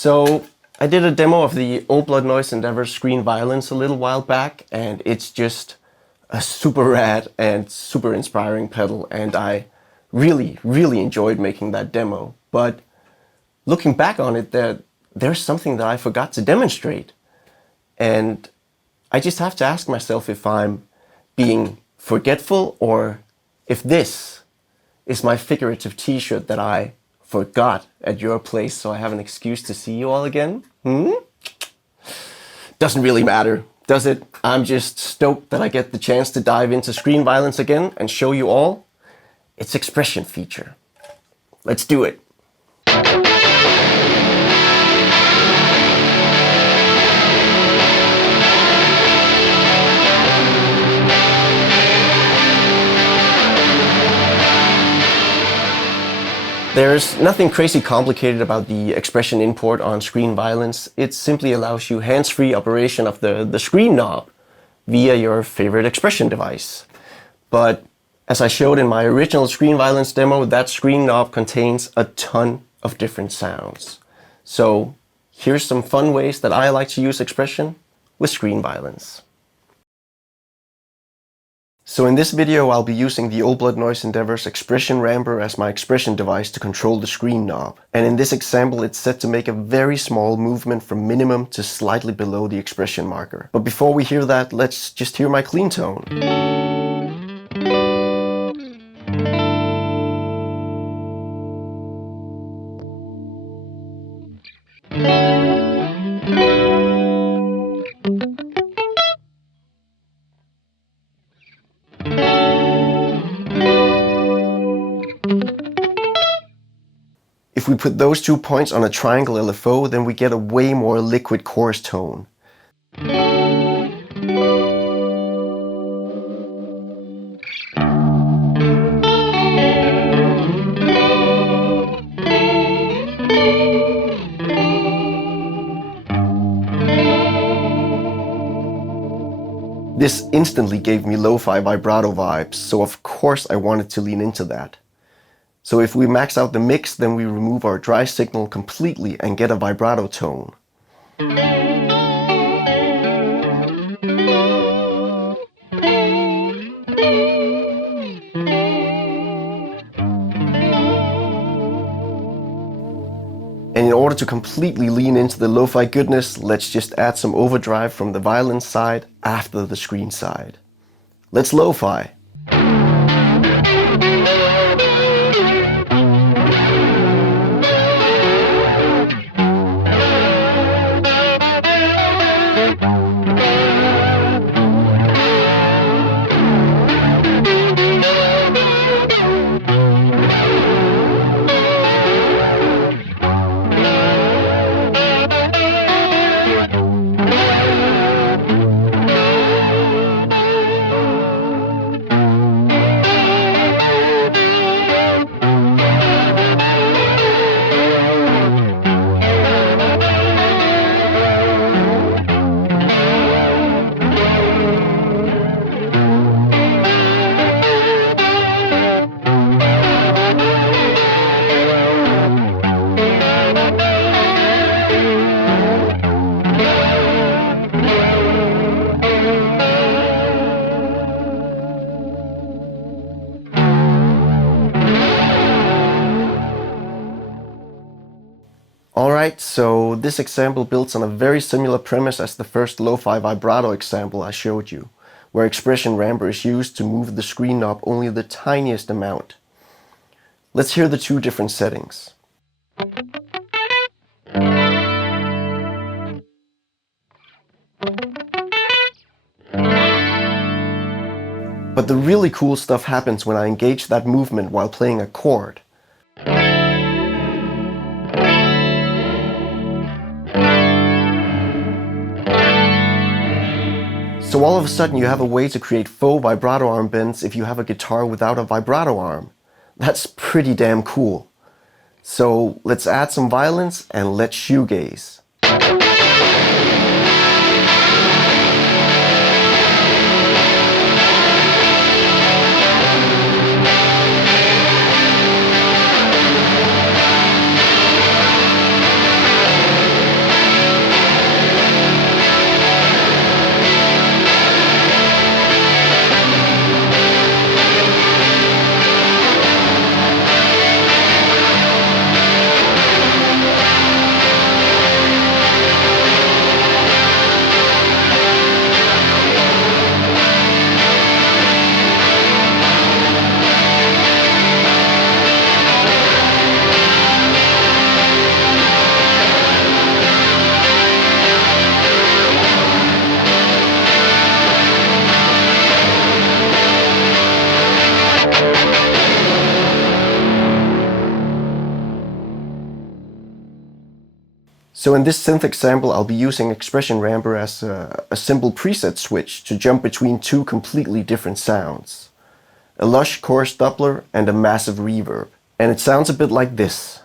So I did a demo of the OBNE Screen Violence a little while back, and it's just a super rad and super inspiring pedal, and I really enjoyed making that demo. But looking back on it, there's something that I forgot to demonstrate. And I just have to ask myself if I'm being forgetful or if this is my figurative t-shirt that I forgot at your place so I have an excuse to see you all again. Doesn't really matter, does it? I'm just stoked that I get the chance to dive into screen violence again and show you all its expression feature. Let's do it. There's nothing crazy complicated about the expression import on screen violence. It simply allows you hands-free operation of the screen knob via your favorite expression device. But as I showed in my original screen violence demo, that screen knob contains a ton of different sounds. So here's some fun ways that I like to use expression with screen violence. So in this video, I'll be using the OBNE expression ramper as my expression device to control the screen knob. And in this example, it's set to make a very small movement from minimum to slightly below the expression marker. But before we hear that, let's just hear my clean tone. If we put those 2 points on a triangle LFO, then we get a way more liquid chorus tone. This instantly gave me lo-fi vibrato vibes, so of course I wanted to lean into that. So if we max out the mix, then we remove our dry signal completely and get a vibrato tone. And in order to completely lean into the lo-fi goodness, let's just add some overdrive from the violence side after the screen side. Let's lo-fi. Alright, so this example builds on a very similar premise as the first lo-fi vibrato example I showed you, where expression ramper is used to move the screen knob only the tiniest amount. Let's hear the 2 different settings. But the really cool stuff happens when I engage that movement while playing a chord. So all of a sudden you have a way to create faux vibrato arm bends if you have a guitar without a vibrato arm. That's pretty damn cool. So let's add some violence and let's shoegaze. So in this synth example, I'll be using Expression Ramper as a simple preset switch to jump between two completely different sounds. A lush chorus doubler and a massive reverb. And it sounds a bit like this.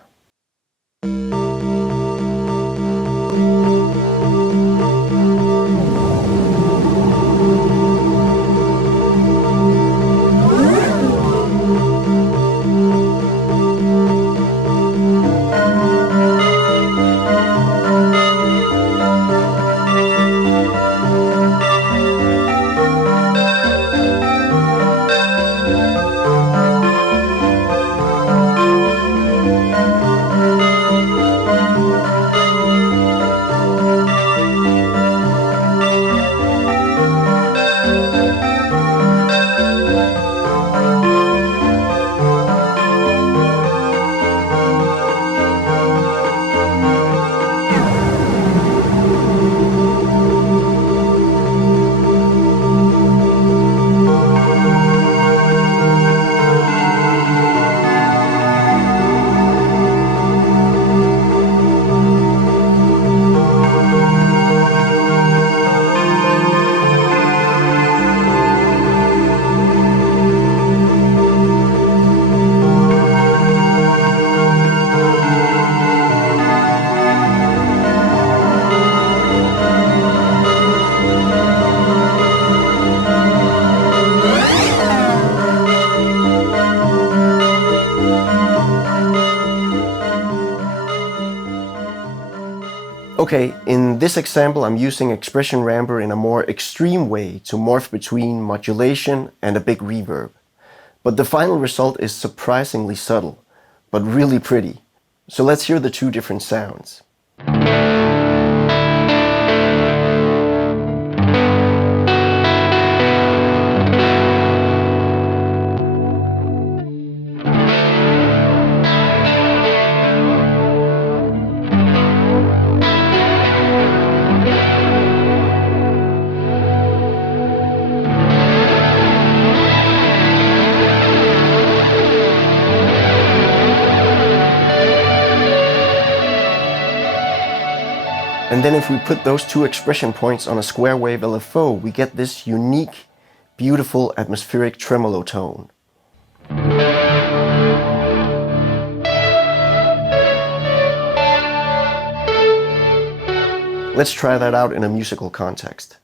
Okay, in this example I'm using Expression Ramper in a more extreme way to morph between modulation and a big reverb. But the final result is surprisingly subtle, but really pretty. So let's hear the two different sounds. And then if we put those two expression points on a square wave LFO, we get this unique, beautiful atmospheric tremolo tone. Let's try that out in a musical context.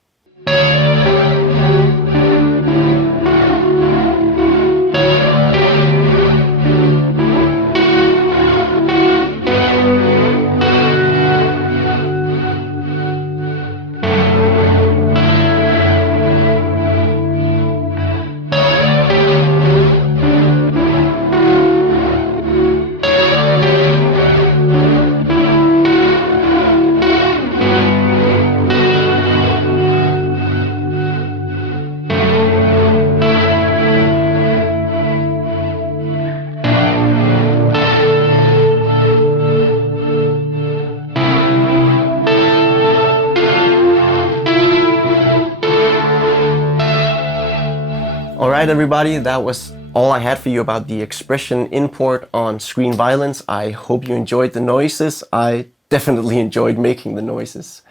Alright everybody, that was all I had for you about the expression import on Screen Violence. I hope you enjoyed the noises. I definitely enjoyed making the noises.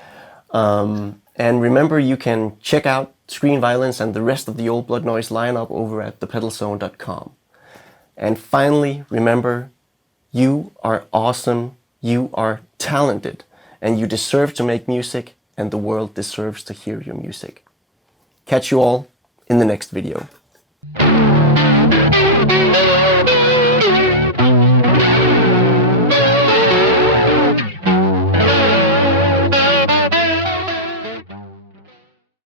And remember, you can check out Screen Violence and the rest of the Old Blood Noise lineup over at thepedalzone.com. And finally, remember, you are awesome, you are talented, and you deserve to make music, and the world deserves to hear your music. Catch you all in the next video.